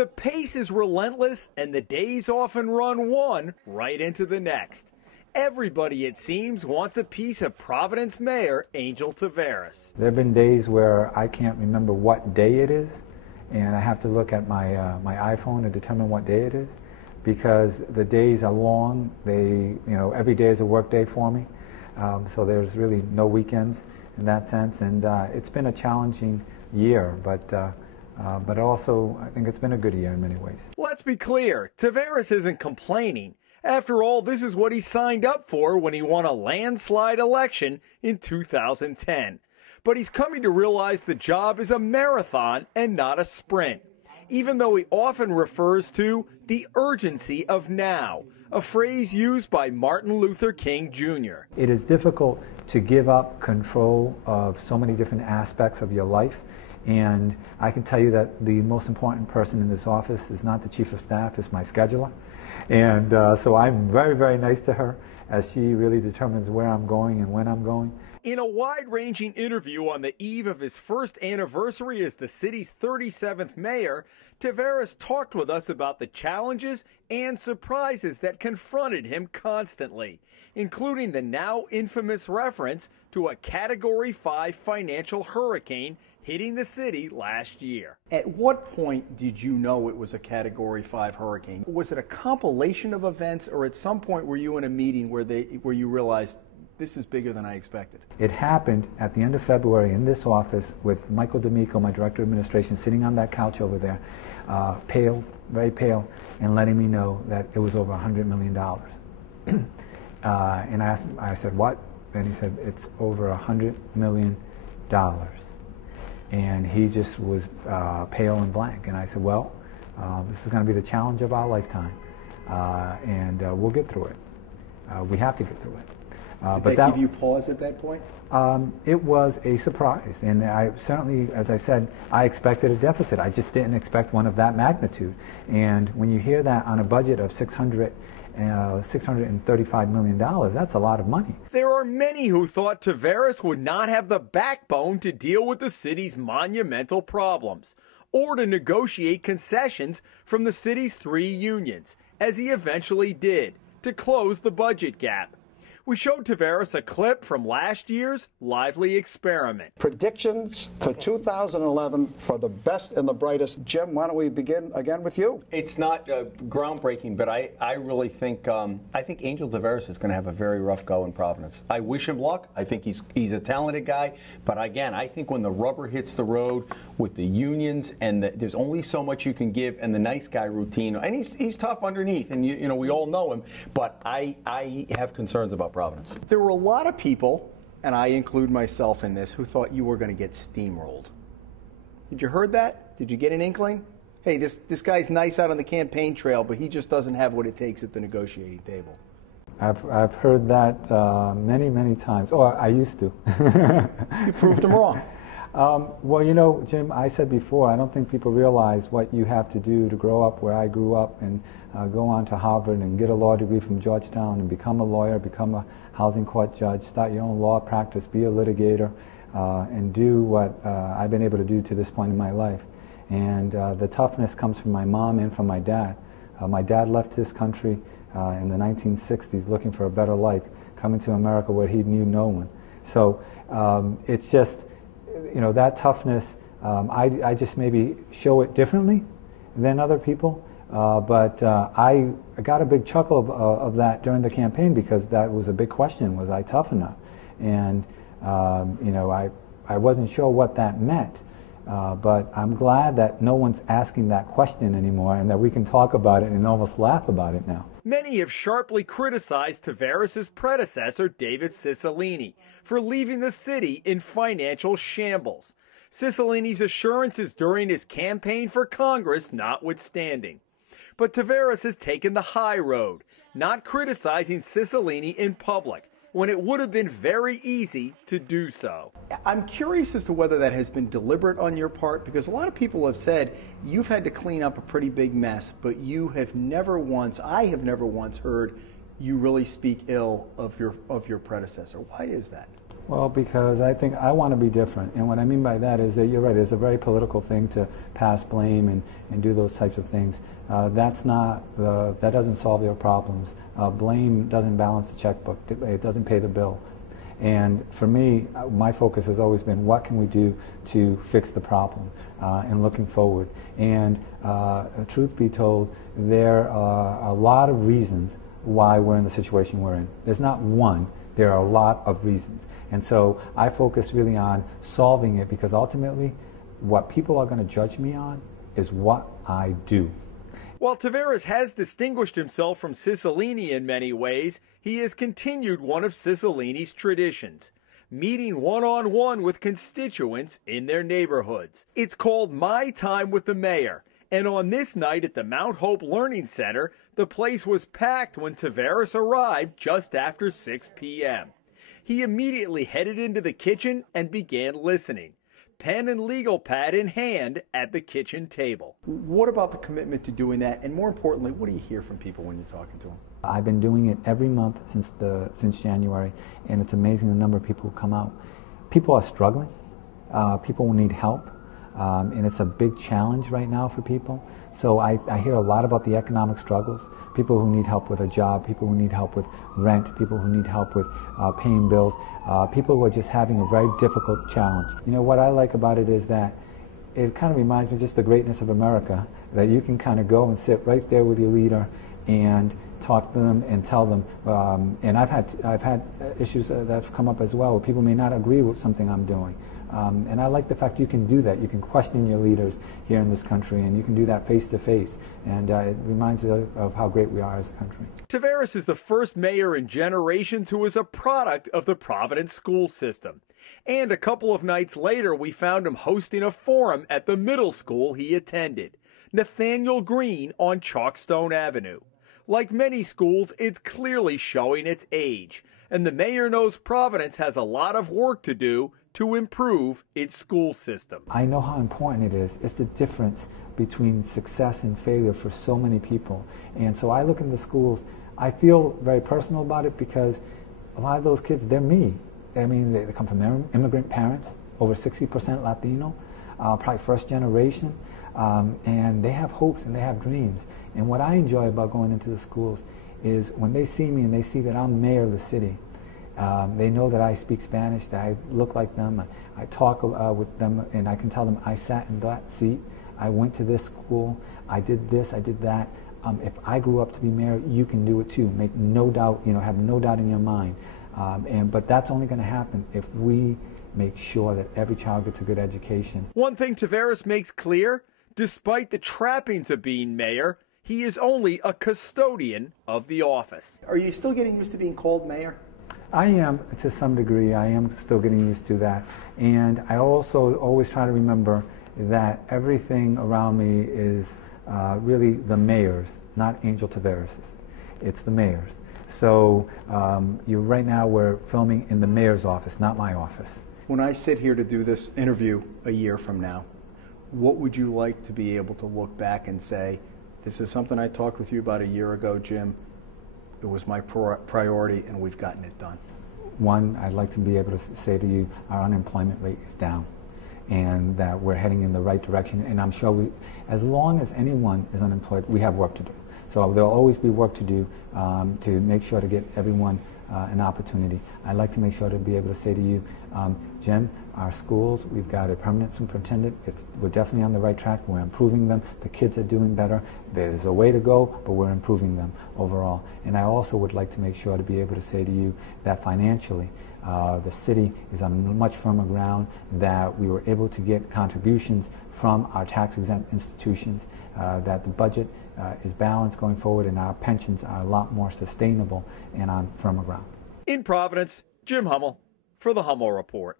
the pace is relentless and the days often run one right into the next. Everybody, it seems, wants a piece of Providence Mayor Angel Taveras. There have been days where I can't remember what day it is, and I have to look at my iPhone to determine what day it is, because the days are long. Every day is a work day for me, so there's really no weekends in that sense, and it's been a challenging year, but also I think it's been a good year in many ways. Let's be clear, Taveras isn't complaining. After all, this is what he signed up for when he won a landslide election in 2010. But he's coming to realize the job is a marathon and not a sprint, even though he often refers to the urgency of now, a phrase used by Martin Luther King Jr. It is difficult to give up control of so many different aspects of your life, and I can tell you that the most important person in this office is not the chief of staff, it's my scheduler. And so I'm very, very nice to her, as she really determines where I'm going and when I'm going. In a wide-ranging interview on the eve of his first anniversary as the city's 37th mayor, Taveras talked with us about the challenges and surprises that confronted him constantly, including the now infamous reference to a Category 5 financial hurricane hitting the city last year. At what point did you know it was a Category 5 hurricane? Was it a compilation of events, or at some point were you in a meeting where you realized this is bigger than I expected? It happened at the end of February in this office with Michael D'Amico, my director of administration, sitting on that couch over there, pale, very pale, and letting me know that it was over $100 million. And I said, what? And he said, it's over $100 million. And he just was pale and blank. And I said, well, this is going to be the challenge of our lifetime, and we'll get through it. We have to get through it. Did that give you pause at that point? It was a surprise, and I certainly, as I said, I expected a deficit. I just didn't expect one of that magnitude. And when you hear that on a budget of $635 million, that's a lot of money. There are many who thought Taveras would not have the backbone to deal with the city's monumental problems, or to negotiate concessions from the city's 3 unions, as he eventually did, to close the budget gap. We showed Taveras a clip from last year's lively experiment. Predictions for 2011 for the best and the brightest. Jim, why don't we begin again with you? It's not groundbreaking, but I really think Angel Taveras is going to have a very rough go in Providence. I wish him luck. I think he's a talented guy, but again, I think when the rubber hits the road with the unions and there's only so much you can give, and the nice guy routine, and he's tough underneath, and you know we all know him, but I have concerns about Providence. There were a lot of people, and I include myself in this, who thought you were going to get steamrolled. Did you heard that? Did you get an inkling? Hey, this guy's nice out on the campaign trail, but he just doesn't have what it takes at the negotiating table. I've heard that many, many times. Oh, I used to. You proved him wrong. Well, you know, Jim, I said before, I don't think people realize what you have to do to grow up where I grew up and go on to Harvard and get a law degree from Georgetown and become a lawyer, become a housing court judge, start your own law practice, be a litigator, and do what I've been able to do to this point in my life. And the toughness comes from my mom and from my dad. My dad left this country in the 1960s looking for a better life, coming to America where he knew no one. So it's just, you know, that toughness, I just maybe show it differently than other people, but I got a big chuckle of that during the campaign, because that was a big question: was I tough enough? And you know, I wasn't sure what that meant, but I'm glad that no one's asking that question anymore, and that we can talk about it and almost laugh about it now. Many have sharply criticized Taveras' predecessor, David Cicilline, for leaving the city in financial shambles. Cicilline's assurances during his campaign for Congress notwithstanding. But Taveras has taken the high road, not criticizing Cicilline in public, when it would have been very easy to do so. I'm curious as to whether that has been deliberate on your part, because a lot of people have said you've had to clean up a pretty big mess, but you have never once, I have never once heard you really speak ill of your predecessor. Why is that? Well, because I think I want to be different. And what I mean by that is that you're right, it's a very political thing to pass blame and do those types of things. That doesn't solve your problems. Blame doesn't balance the checkbook. It doesn't pay the bill. And for me, my focus has always been what can we do to fix the problem and looking forward. And truth be told, there are a lot of reasons why we're in the situation we're in. There's not one. There are a lot of reasons. And so I focus really on solving it because ultimately what people are going to judge me on is what I do. While Taveras has distinguished himself from Cicilline in many ways, he has continued one of Cicilline's traditions, meeting one-on-one with constituents in their neighborhoods. It's called My Time with the Mayor, and on this night at the Mount Hope Learning Center, the place was packed when Taveras arrived just after 6 p.m. He immediately headed into the kitchen and began listening, pen and legal pad in hand at the kitchen table. What about the commitment to doing that? And more importantly, what do you hear from people when you're talking to them? I've been doing it every month since January, and it's amazing the number of people who come out. People are struggling. People will need help, and it's a big challenge right now for people. So I hear a lot about the economic struggles, people who need help with a job, people who need help with rent, people who need help with paying bills, people who are just having a very difficult challenge. You know, what I like about it is that it kind of reminds me just the greatness of America, that you can kind of go and sit right there with your leader and talk to them and tell them. And I've had issues that have come up as well, where people may not agree with something I'm doing. And I like the fact you can do that. You can question your leaders here in this country, and you can do that face to face. And it reminds us of how great we are as a country. Taveras is the first mayor in generations who is a product of the Providence school system. And a couple of nights later, we found him hosting a forum at the middle school he attended, Nathaniel Green on Chalkstone Avenue. Like many schools, it's clearly showing its age, and the mayor knows Providence has a lot of work to do to improve its school system. I know how important it is. It's the difference between success and failure for so many people. And so I look in the schools, I feel very personal about it because a lot of those kids, they're me. I mean, they come from immigrant parents, over 60% Latino, probably first generation, and they have hopes and they have dreams. And what I enjoy about going into the schools is when they see me and they see that I'm mayor of the city, they know that I speak Spanish, that I look like them, I talk with them, and I can tell them I sat in that seat, I went to this school, I did this, I did that. If I grew up to be mayor, you can do it too. Make no doubt, have no doubt in your mind. But that's only going to happen if we make sure that every child gets a good education. One thing Taveras makes clear, despite the trappings of being mayor, he is only a custodian of the office. Are you still getting used to being called mayor? I am, to some degree. I am still getting used to that. And I also always try to remember that everything around me is really the mayor's, not Angel Taveras'. It's the mayor's. So right now we're filming in the mayor's office, not my office. When I sit here to do this interview a year from now, what would you like to be able to look back and say, this is something I talked with you about a year ago, Jim. It was my priority, and we've gotten it done. One, I'd like to be able to say to you, our unemployment rate is down, and that we're heading in the right direction. And I'm sure as long as anyone is unemployed, we have work to do. So there'll always be work to do to make sure to get everyone an opportunity. I'd like to make sure to be able to say to you, Jim, our schools, we've got a permanent superintendent. We're definitely on the right track. We're improving them. The kids are doing better. There's a way to go, but we're improving them overall. And I also would like to make sure to be able to say to you that financially, the city is on much firmer ground, that we were able to get contributions from our tax-exempt institutions, that the budget is balanced going forward, and our pensions are a lot more sustainable and on firmer ground. In Providence, Jim Hummel for the Hummel Report.